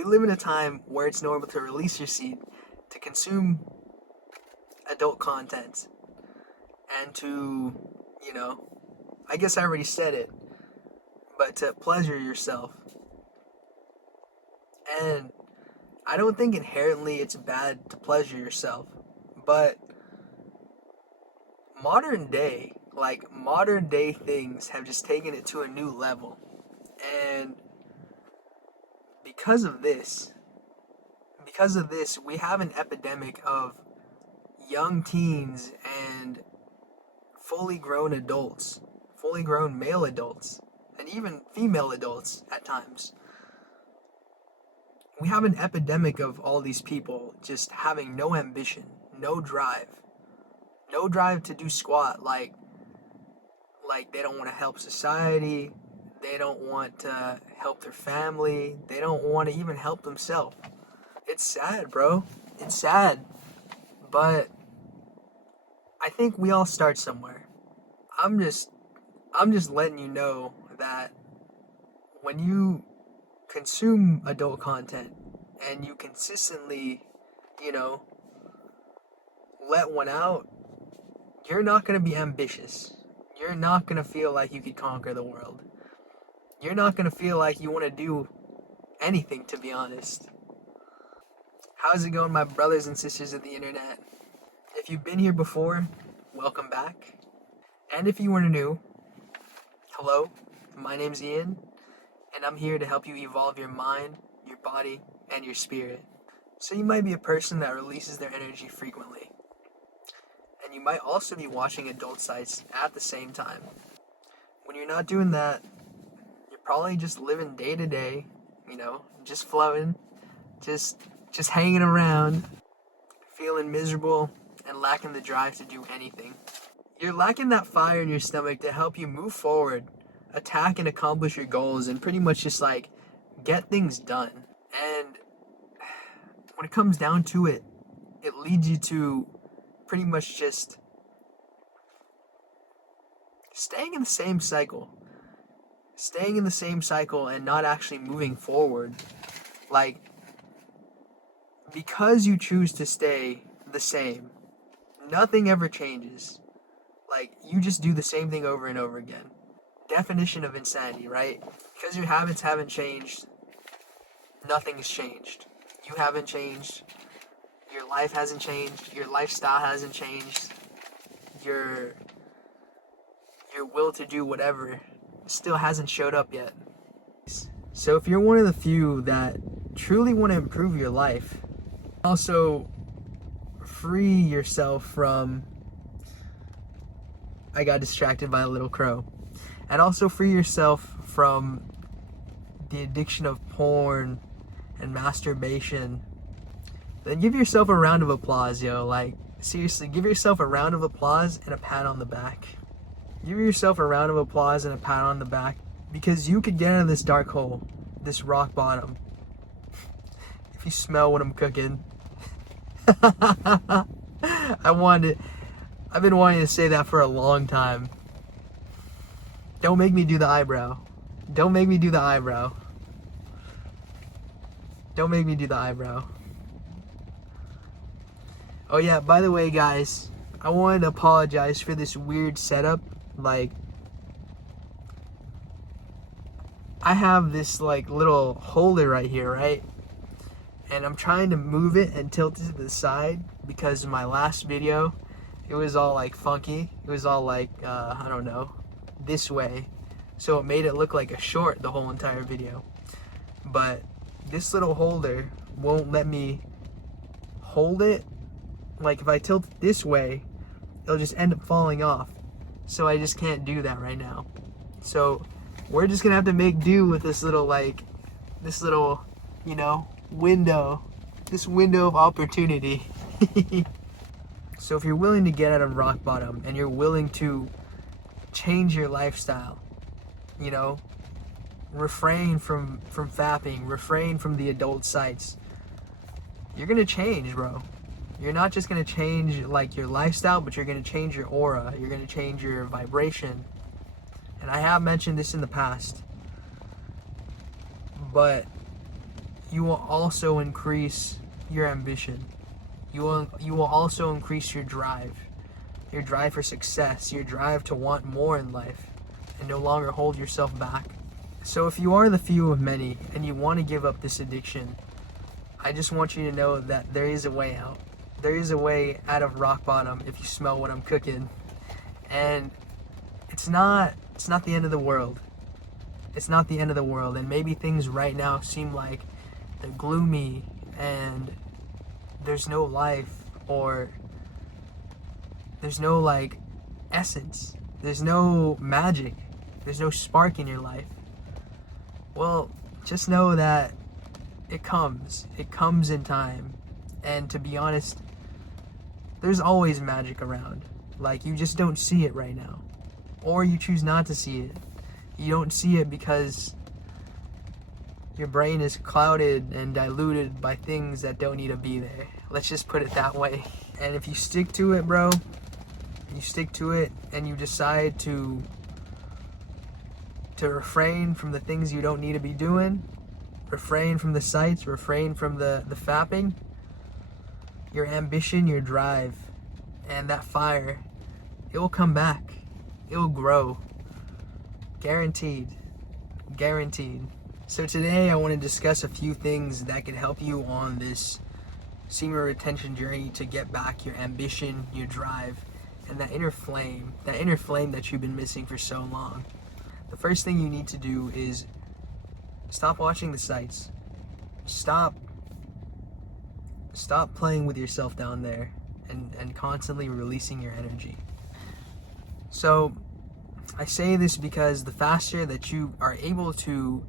we live in a time where it's normal to release your seed, to consume adult content, and to, you know, I guess I already said it, but to pleasure yourself. And I don't think inherently it's bad to pleasure yourself, but modern day things have just taken it to a new level. And because of this, we have an epidemic of young teens and fully grown adults, fully grown male adults, and even female adults at times. We have an epidemic of all these people just having no ambition, no drive to do squat. Like they don't want to help society, they don't want to help their family, they don't want to even help themselves. It's sad, bro. It's sad. But I think we all start somewhere. I'm just letting you know that when you consume adult content and you consistently, let one out, you're not going to be ambitious. You're not going to feel like you could conquer the world. You're not going to feel like you want to do anything, to be honest. How's it going, my brothers and sisters of the internet? If you've been here before, welcome back. And if you are new, hello, my name's Ian, and I'm here to help you evolve your mind, your body, and your spirit. So you might be a person that releases their energy frequently. And you might also be watching adult sites at the same time. When you're not doing that, you're probably just living day to day, just floating, just hanging around, feeling miserable, and lacking the drive to do anything. You're lacking that fire in your stomach to help you move forward, attack and accomplish your goals, and pretty much just get things done. And when it comes down to it, it leads you to pretty much just staying in the same cycle and not actually moving forward. Because you choose to stay the same, nothing ever changes. You just do the same thing over and over again. Definition of insanity, right? Because your habits haven't changed, nothing has changed. You haven't changed, your life hasn't changed, your lifestyle hasn't changed, your will to do whatever still hasn't showed up yet. So if you're one of the few that truly want to improve your life, also free yourself from, I got distracted by a little crow, and also free yourself from the addiction of porn and masturbation, then give yourself a round of applause, yo. Seriously, give yourself a round of applause and a pat on the back. Give yourself a round of applause and a pat on the back, because you could get out of this dark hole, this rock bottom, if you smell what I'm cooking. I've been wanting to say that for a long time. Don't make me do the eyebrow. Don't make me do the eyebrow. Don't make me do the eyebrow. Oh yeah, by the way, guys, I wanted to apologize for this weird setup. I have this little holder right here, right? And I'm trying to move it and tilt it to the side because my last video, it was all funky. It was all I don't know, this way. So it made it look like a short the whole entire video. But this little holder won't let me hold it. If I tilt it this way, it'll just end up falling off. So I just can't do that right now. So we're just gonna have to make do with this little window. This window of opportunity. So if you're willing to get out of rock bottom and you're willing to change your lifestyle, refrain from fapping, refrain from the adult sites, you're gonna change, bro. You're not just gonna change your lifestyle, but you're gonna change your aura. You're gonna change your vibration. And I have mentioned this in the past, but you will also increase your ambition. You will also increase your drive for success, your drive to want more in life, and no longer hold yourself back. So if you are the few of many and you want to give up this addiction, I just want you to know that there is a way out. There is a way out of rock bottom if you smell what I'm cooking. And it's not the end of the world. It's not the end of the world. And maybe things right now seem like they're gloomy and there's no life, or there's no like essence. There's no magic. There's no spark in your life. Well, just know that it comes. It comes in time. And to be honest, there's always magic around. Like, you just don't see it right now. Or you choose not to see it. You don't see it because your brain is clouded and diluted by things that don't need to be there. Let's just put it that way. And if you stick to it, bro, you stick to it and you decide to refrain from the things you don't need to be doing, refrain from the sights, refrain from the fapping, your ambition, your drive, and that fire, it will come back. It will grow. Guaranteed. Guaranteed. So today I want to discuss a few things that can help you on this semen retention journey to get back your ambition, your drive, and that inner flame that you've been missing for so long. The first thing you need to do is stop watching the sights. Stop playing with yourself down there and constantly releasing your energy. So I say this because the faster that you are able to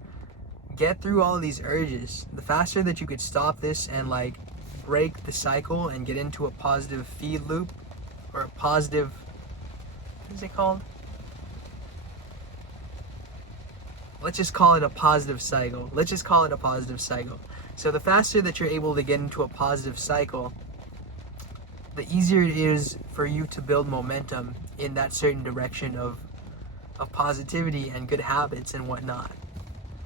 get through all of these urges, the faster that you could stop this and like break the cycle and get into a positive feed loop, or a positive, what is it called? Let's just call it a positive cycle. So the faster that you're able to get into a positive cycle, the easier it is for you to build momentum in that certain direction of positivity and good habits and whatnot.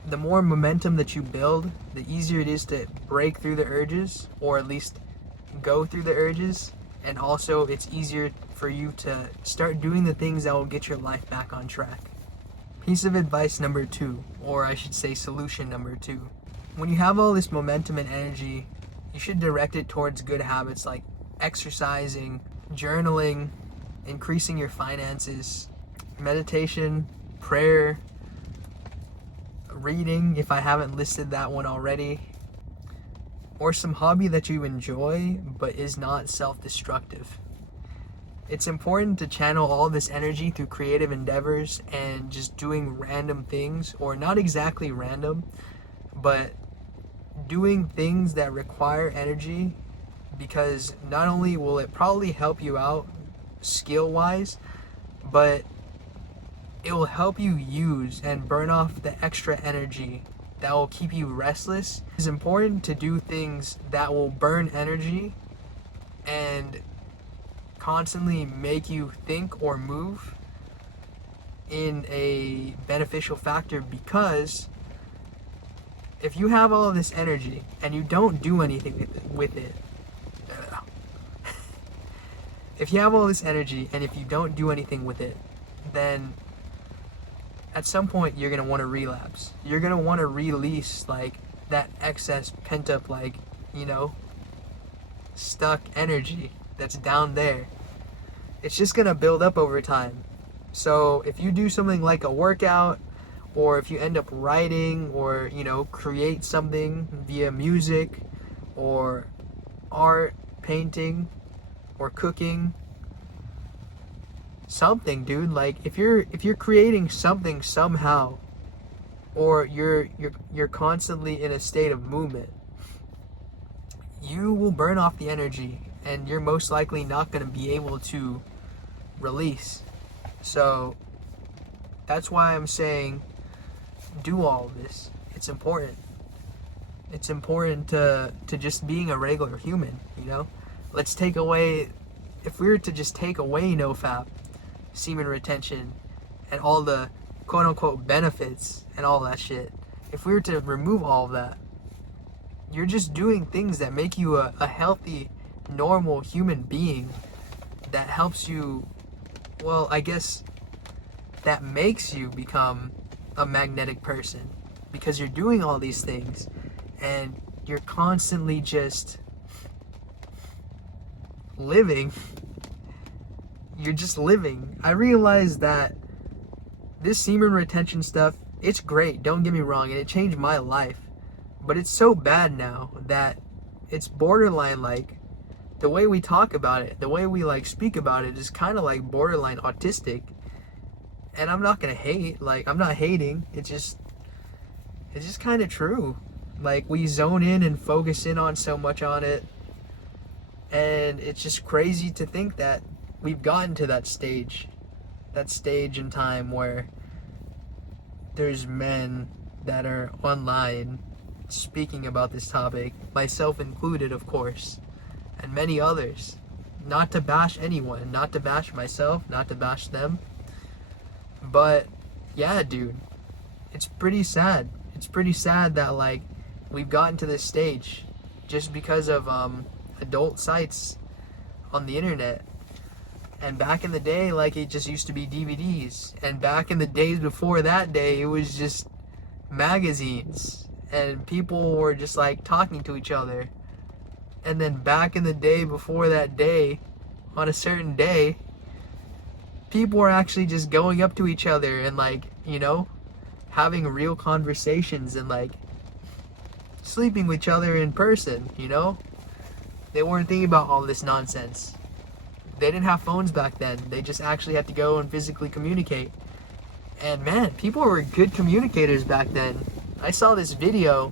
The more momentum that you build, the easier it is to break through the urges, or at least go through the urges. And also it's easier for you to start doing the things that will get your life back on track. Piece of advice number 2, or I should say solution number 2. When you have all this momentum and energy, you should direct it towards good habits like exercising, journaling, increasing your finances, meditation, prayer, reading, if I haven't listed that one already, or some hobby that you enjoy but is not self-destructive. It's important to channel all this energy through creative endeavors and just doing random things, or not exactly random, but doing things that require energy, because not only will it probably help you out skill-wise, but it will help you use and burn off the extra energy that will keep you restless. It's important to do things that will burn energy and constantly make you think or move in a beneficial factor, because if you have all of this energy and you don't do anything with it, if you have all this energy and if you don't do anything with it, then at some point you're going to want to relapse. You're going to want to release like that excess pent up, like, stuck energy that's down there. It's just going to build up over time. So if you do something like a workout, or if you end up writing, or create something via music or art, painting, or cooking, something, dude, like if you're creating something somehow, or you're constantly in a state of movement, you will burn off the energy and you're most likely not going to be able to release. So that's why I'm saying do all of this. It's important. It's important to just being a regular human, Let's take away, if we were to just take away NoFap, semen retention, and all the quote-unquote benefits and all that shit, if we were to remove all of that, you're just doing things that make you a healthy, normal human being that helps you, well, I guess that makes you become a magnetic person because you're doing all these things and you're constantly just living. You're just living. I realized that this semen retention stuff, it's great, don't get me wrong, and it changed my life. But it's so bad now that it's borderline like the way we talk about it, the way we like speak about it is kind of like borderline autistic. And I'm not gonna hate, like I'm not hating. It's just kind of true. Like we zone in and focus in on so much on it, and it's just crazy to think that we've gotten to that stage in time where there's men that are online speaking about this topic, myself included, of course, and many others. Not to bash anyone, not to bash myself, not to bash them, but yeah, dude, it's pretty sad. It's pretty sad that like we've gotten to this stage just because of adult sites on the internet. And back in the day, like it just used to be DVDs, and back in the days before that day, it was just magazines, and people were just like talking to each other. And then back in the day before that day, on a certain day, people were actually just going up to each other and like, you know, having real conversations and like sleeping with each other in person, you know? They weren't thinking about all this nonsense. They didn't have phones back then. They just actually had to go and physically communicate. And man, people were good communicators back then. I saw this video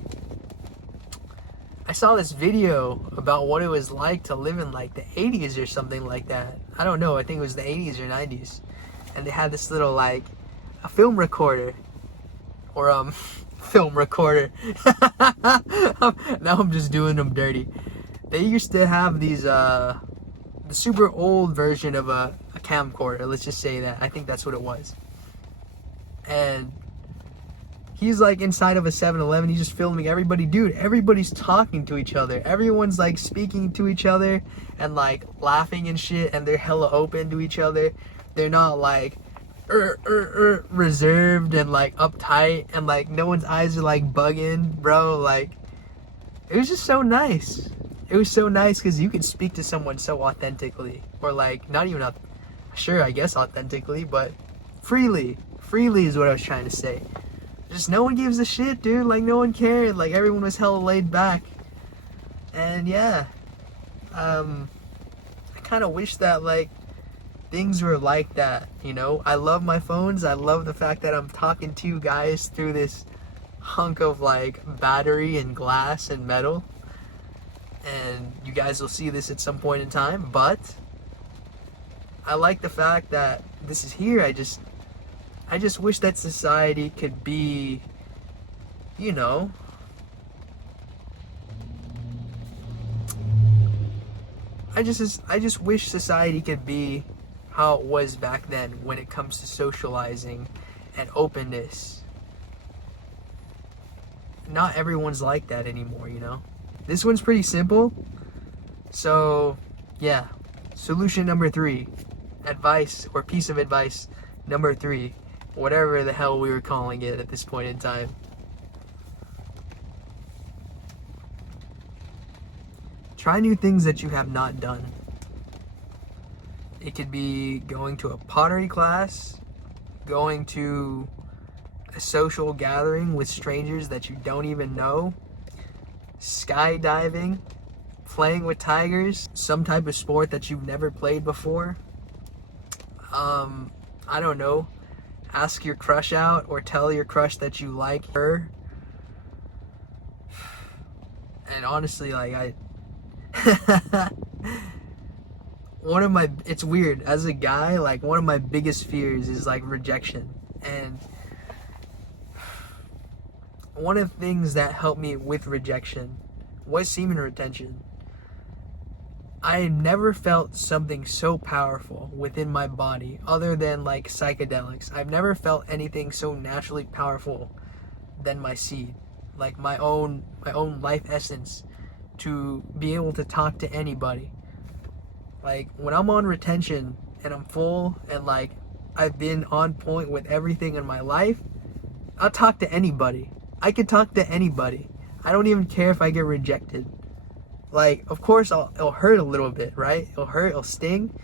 about what it was like to live in like the 80s or something like that. I don't know, I think it was the 80s or 90s. And they had this little like a film recorder or film recorder. Now I'm just doing them dirty. They used to have these the super old version of a camcorder, let's just say that. I think that's what it was. And he's like inside of a 7-Eleven, he's just filming everybody. Dude, everybody's talking to each other. Everyone's like speaking to each other and like laughing and shit, and they're hella open to each other. They're not like reserved and like uptight, and like no one's eyes are like bugging, bro. Like it was just so nice. It was so nice because you could speak to someone so authentically, or like not even sure, I guess authentically, but freely is what I was trying to say. Just no one gives a shit, dude. Like no one cared. Like everyone was hella laid back. And yeah, I kind of wish that like things were like that, you know? I love my phones. I love the fact that I'm talking to you guys through this hunk of like battery and glass and metal. And you guys will see this at some point in time, but I like the fact that this is here. I just wish that society could be, you know, I just wish society could be how it was back then when it comes to socializing and openness. Not everyone's like that anymore, you know? This one's pretty simple. So, yeah. Solution number 3. Advice or piece of advice number 3. Whatever the hell we were calling it at this point in time. Try new things that you have not done. It could be going to a pottery class, going to a social gathering with strangers that you don't even know, skydiving, playing with tigers, some type of sport that you've never played before. I don't know. Ask your crush out or tell your crush that you like her. And honestly, like it's weird, as a guy, like one of my biggest fears is like rejection. And one of the things that helped me with rejection was semen retention. I never felt something so powerful within my body other than like psychedelics. I've never felt anything so naturally powerful than my seed. like my own life essence, to be able to talk to anybody. Like when I'm on retention and I'm full and like I've been on point with everything in my life, I'll talk to anybody. I can talk to anybody. I don't even care if I get rejected. Like, of course, it'll hurt a little bit, right? It'll hurt, it'll sting,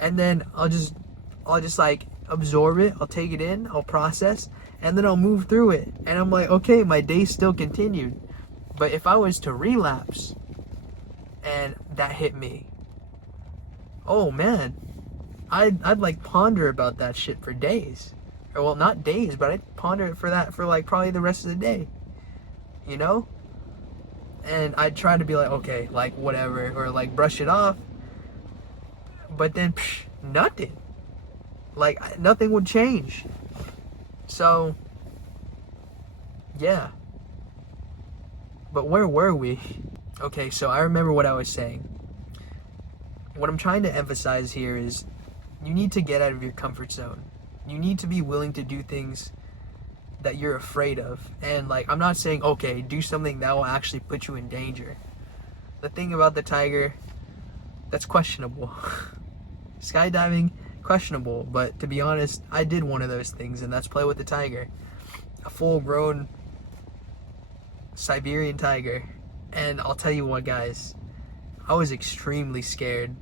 and then I'll just like absorb it. I'll take it in, I'll process, and then I'll move through it. And I'm like, okay, my day still continued. But if I was to relapse, and that hit me, oh man, I'd like ponder about that shit for days. Or well, not days, but I'd ponder it for like probably the rest of the day. You know? And I'd try to be like, okay, like whatever, or like brush it off. But then, nothing. Like nothing would change. So, yeah. But where were we? Okay, so I remember what I was saying. What I'm trying to emphasize here is you need to get out of your comfort zone. You need to be willing to do things that you're afraid of. And like, I'm not saying, okay, do something that will actually put you in danger. The thing about the tiger, that's questionable. Skydiving, questionable. But to be honest, I did one of those things, and that's play with the tiger. A full-grown Siberian tiger. And I'll tell you what, guys, I was extremely scared.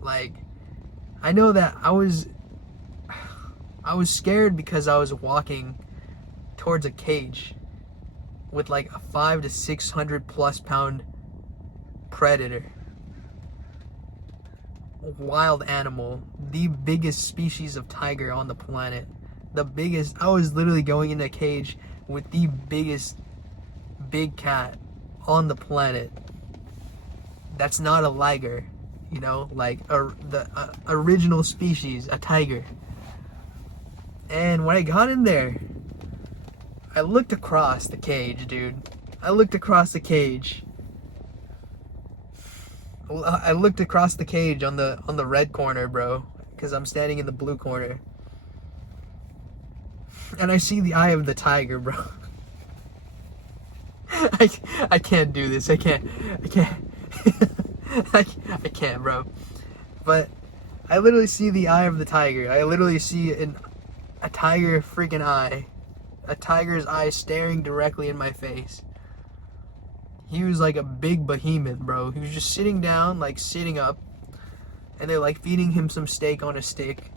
Like, I know that I was scared because I was walking towards a cage with like a 500 to 600 plus pound predator, wild animal, the biggest species of tiger on the planet, the biggest. I was literally going in a cage with the biggest big cat on the planet. That's not a liger, you know, like the original species, a tiger. And when I got in there, I looked across the cage, dude. I looked across the cage. I looked across the cage on the red corner, bro, because I'm standing in the blue corner. And I see the eye of the tiger, bro. I can't do this. I can't. I can't, bro. But I literally see the eye of the tiger. I literally see a tiger freaking eye. A tiger's eye staring directly in my face. He was like a big behemoth, bro. He was just sitting down, like sitting up. And they're like feeding him some steak on a stick.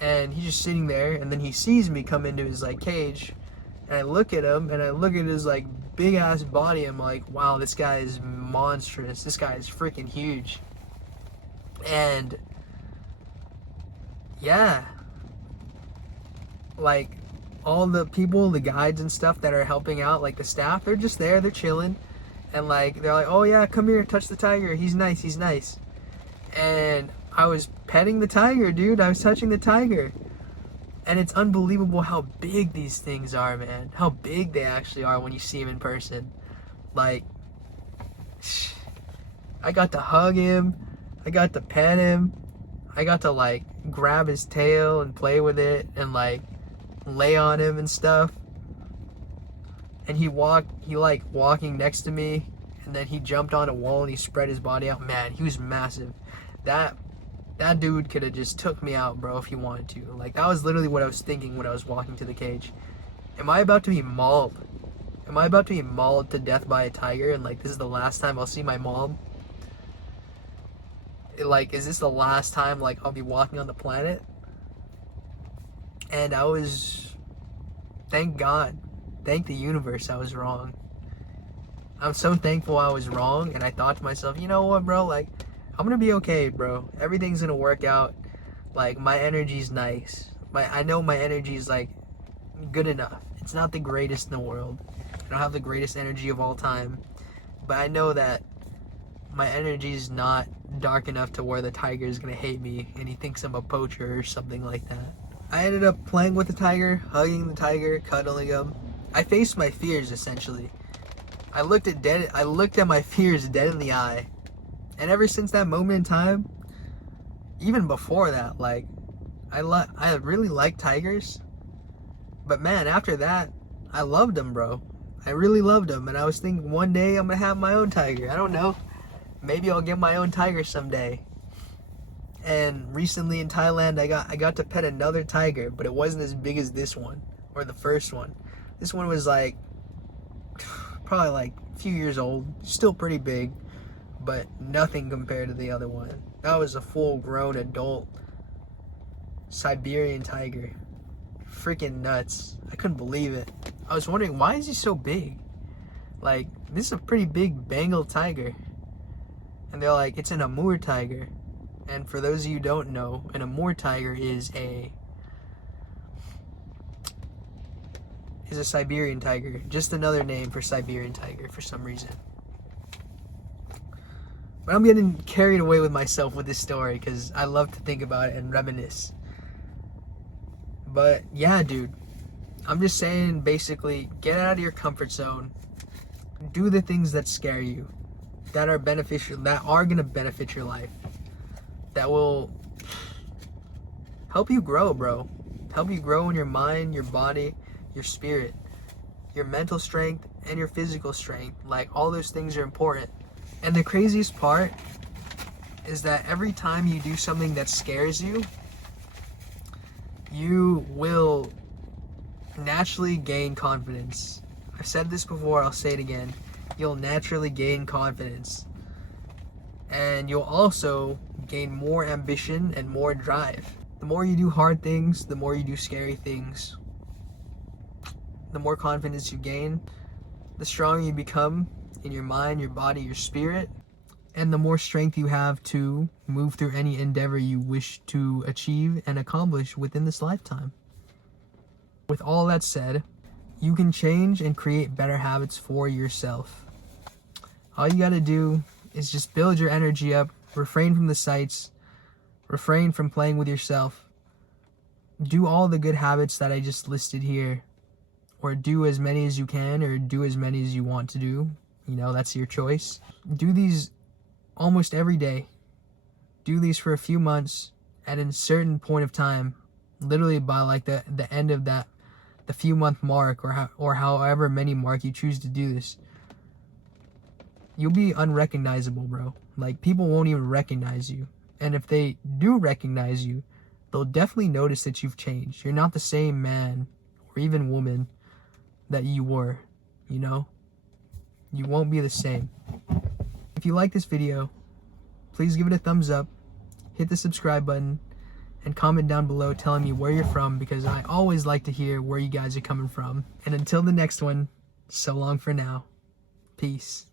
And he's just sitting there. And then he sees me come into his like cage. And I look at him, and I look at his like big ass body. I'm like, wow, this guy is monstrous. This guy is freaking huge. And yeah, like all the people, the guides and stuff that are helping out, like the staff, they're just there, they're chilling, and like they're like, oh yeah, come here, touch the tiger, he's nice. And I was petting the tiger, dude. I was touching the tiger. And it's unbelievable how big these things are, man. How big they actually are when you see them in person. Like, I got to hug him. I got to pet him. I got to, like, grab his tail and play with it and, like, lay on him and stuff. And he like, walking next to me. And then he jumped on a wall and he spread his body out. Man, he was massive. That dude could have just took me out, bro, if he wanted to. Like, that was literally what I was thinking when I was walking to the cage. Am I about to be mauled? Am I about to be mauled to death by a tiger? And, like, this is the last time I'll see my mom? Like, is this the last time, like, I'll be walking on the planet? And I was... Thank God. Thank the universe I was wrong. I'm so thankful I was wrong. And I thought to myself, you know what, bro? Like, I'm gonna be okay, bro. Everything's gonna work out. Like, my energy's nice. I know my energy's, like, good enough. It's not the greatest in the world. I don't have the greatest energy of all time. But I know that my energy's not dark enough to where the tiger's gonna hate me and he thinks I'm a poacher or something like that. I ended up playing with the tiger, hugging the tiger, cuddling him. I faced my fears, essentially. I looked at my fears dead in the eye. And ever since that moment in time, even before that, like, I really liked tigers. But man, after that, I loved them, bro. I really loved them, and I was thinking one day I'm gonna have my own tiger. I don't know. Maybe I'll get my own tiger someday. And recently in Thailand, I got to pet another tiger, but it wasn't as big as this one, or the first one. This one was like, probably like a few years old, still pretty big, but nothing compared to the other one. That was a full-grown adult Siberian tiger. Freaking nuts. I couldn't believe it. I was wondering, why is he so big? Like, this is a pretty big Bengal tiger. And they're like, it's an Amur tiger. And for those of you who don't know, an Amur tiger is a Siberian tiger. Just another name for Siberian tiger for some reason. But I'm getting carried away with myself with this story because I love to think about it and reminisce. But yeah, dude, I'm just saying, basically, get out of your comfort zone. Do the things that scare you, that are beneficial, that are going to benefit your life, that will help you grow, bro. Help you grow in your mind, your body, your spirit, your mental strength, and your physical strength. Like, all those things are important. And the craziest part is that every time you do something that scares you, you will naturally gain confidence. I've said this before, I'll say it again. You'll naturally gain confidence. And you'll also gain more ambition and more drive. The more you do hard things, the more you do scary things, the more confidence you gain, the stronger you become in your mind, your body, your spirit, and the more strength you have to move through any endeavor you wish to achieve and accomplish within this lifetime. With all that said, you can change and create better habits for yourself. All you gotta do is just build your energy up, refrain from the sights, refrain from playing with yourself, do all the good habits that I just listed here, or do as many as you can, or do as many as you want to do. You know, that's your choice. Do these almost every day. Do these for a few months. At a certain point of time, literally by like the end of that, the few month mark, or however many mark you choose to do this, you'll be unrecognizable, bro. Like, people won't even recognize you. And if they do recognize you, they'll definitely notice that you've changed. You're not the same man or even woman that you were, you know? You won't be the same. If you like this video, please give it a thumbs up, hit the subscribe button, and comment down below telling me where you're from, because I always like to hear where you guys are coming from. And until the next one, so long for now. Peace.